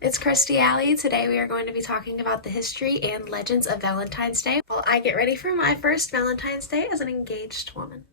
Itskristiialy. Today we are going to be talking about the history and legends of Valentine's Day while I get ready for my first Valentine's Day as an engaged woman.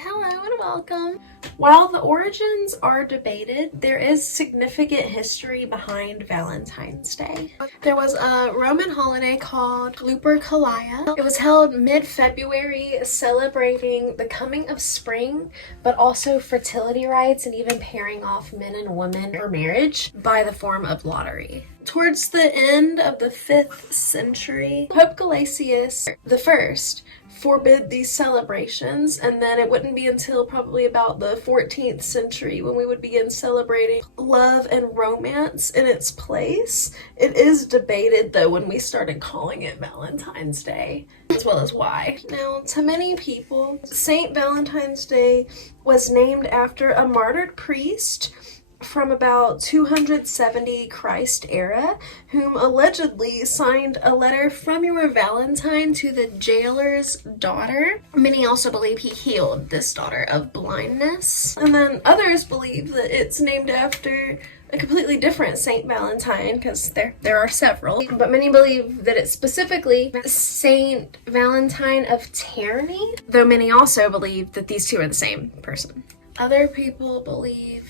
Hello and welcome. While the origins are debated, there is significant history behind Valentine's Day. There was a Roman holiday called Lupercalia. It was held mid-February, celebrating the coming of spring, but also fertility rites and even pairing off men and women for marriage by the form of lottery. Towards the end of the 5th century, Pope Gelasius I forbid these celebrations, and then it wouldn't be until probably about the 14th century when we would begin celebrating love and romance in its place. It is debated though when we started calling it Valentine's Day, as well as why. Now, to many people, Saint Valentine's Day was named after a martyred priest from about 270 Christ era, whom allegedly signed a letter from your Valentine to the jailer's daughter. Many also believe he healed this daughter of blindness. And then others believe that it's named after a completely different Saint Valentine, because there are several, but many believe that it's specifically Saint Valentine of Terni, though many also believe that these two are the same person. Other people believe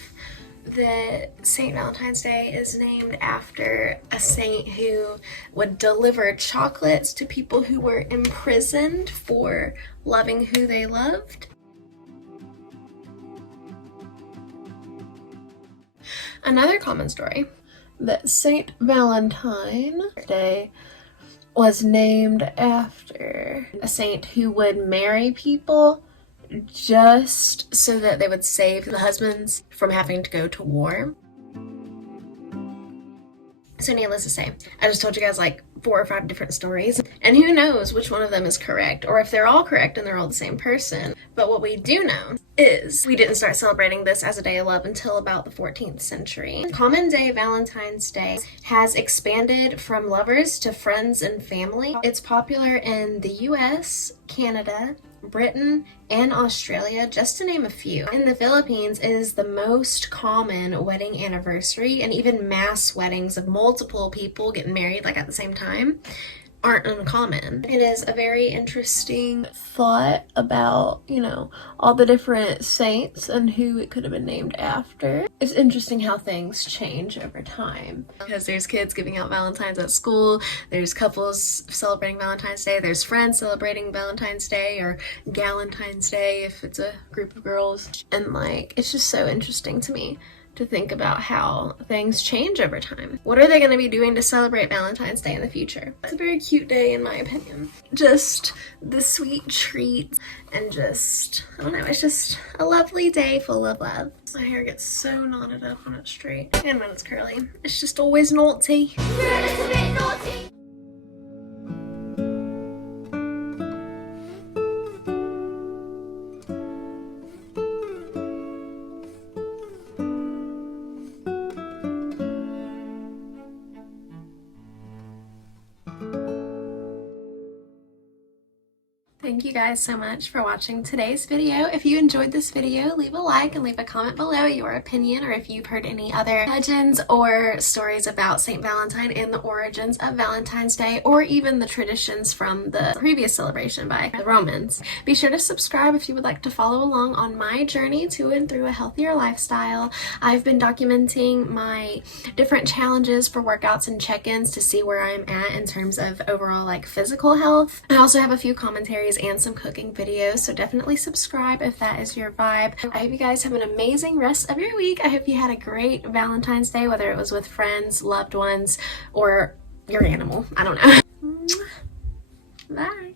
that St. Valentine's Day is named after a saint who would deliver chocolates to people who were imprisoned for loving who they loved. Another common story that St. Valentine Day was named after a saint who would marry people just so that they would save the husbands from having to go to war. So needless to say, I just told you guys like 4 or 5 different stories, and who knows which one of them is correct, or if they're all correct and they're all the same person. But what we do know is we didn't start celebrating this as a day of love until about the 14th century. Common day Valentine's Day has expanded from lovers to friends and family. It's popular in the US, Canada, Britain, and Australia, just to name a few. In the Philippines, it is the most common wedding anniversary, and even mass weddings of multiple people getting married like at the same time aren't uncommon. It is a very interesting thought about, all the different saints and who it could have been named after. It's interesting how things change over time, because there's kids giving out Valentines at school, there's couples celebrating Valentine's Day, there's friends celebrating Valentine's Day or Galentine's Day if it's a group of girls. And it's just so interesting to me to think about how things change over time. What are they going to be doing to celebrate Valentine's Day in the future? It's a very cute day in my opinion. Just the sweet treats and just, I don't know, it's just a lovely day full of love. My hair gets so knotted up when it's straight and when it's curly. It's just always naughty. We're a little bit naughty. Thank you guys so much for watching today's video. If you enjoyed this video, leave a like and leave a comment below your opinion, or if you've heard any other legends or stories about St. Valentine and the origins of Valentine's Day, or even the traditions from the previous celebration by the Romans. Be sure to subscribe if you would like to follow along on my journey to and through a healthier lifestyle. I've been documenting my different challenges for workouts and check-ins to see where I'm at in terms of overall physical health. I also have a few commentaries and some cooking videos, so definitely subscribe if that is your vibe. I hope you guys have an amazing rest of your week. I hope you had a great Valentine's Day, whether it was with friends, loved ones, or your animal. I don't know. Bye.